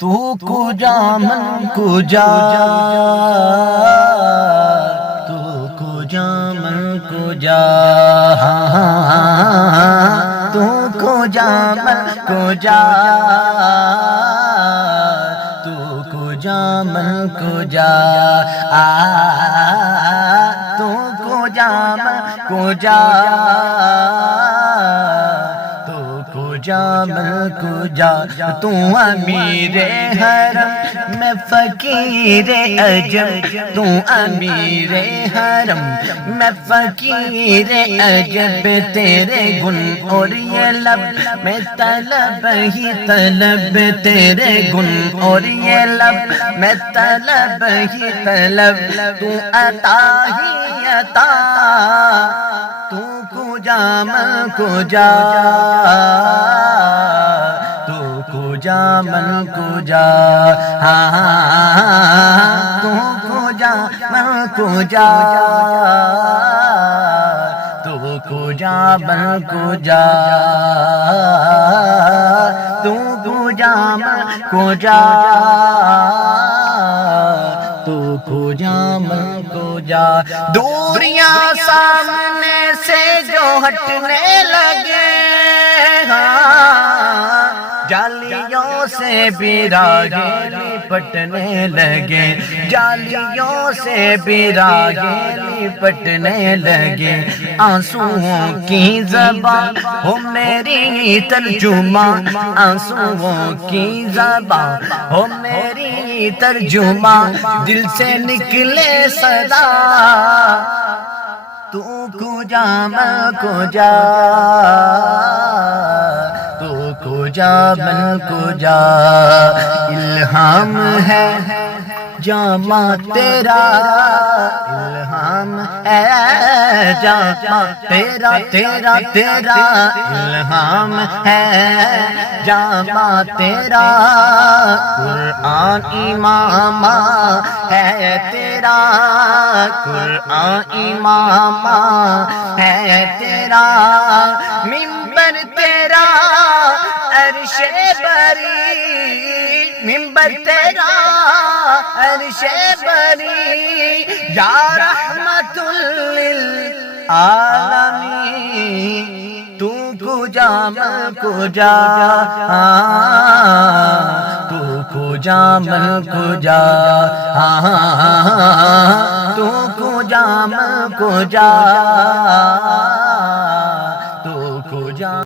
تو کجا من کجا تو کجا من کجا تو کجا من کجا تو کجا من کجا تو کجا من کجا من کجا تو امیر حرم میں فقیر عجب تو امیر حرم میں فقیر عجب تیرے گن اور یہ لب میں طلب ہی طلب تیرے گن اور یہ لب میں طلب ہی طلب تو عطا ہی عطا تو کجا من کجا تو کجا من کجا تو کجا من کجا تو کجا من کجا تو کجا من کجا تو کجا من کجا دوریاں سامنے سے جو ہٹنے لگے جالیوں سے بھی راگے لپٹنے لگے جالیوں سے بھی راگے لپٹنے لگے آنسوؤں کی زبان ہو میری ترجمہ آنسوؤں کی زبان ہو میری ترجمہ دل سے نکلے صدا تو کجا من کجا تو کجا من کجا الہام ہے جامع تیرا الہام ہے جامع تیرا تیرا تیرا الہام ہے جامع تیرا قرآن امام ہے تیرا قرآن امام ہے تیرا منبر تیرا عرش بری منبر تیرا عرش بری یا رحمت للعالمین تو کجا من کجا تو کجا من کجا تو کجا من کجا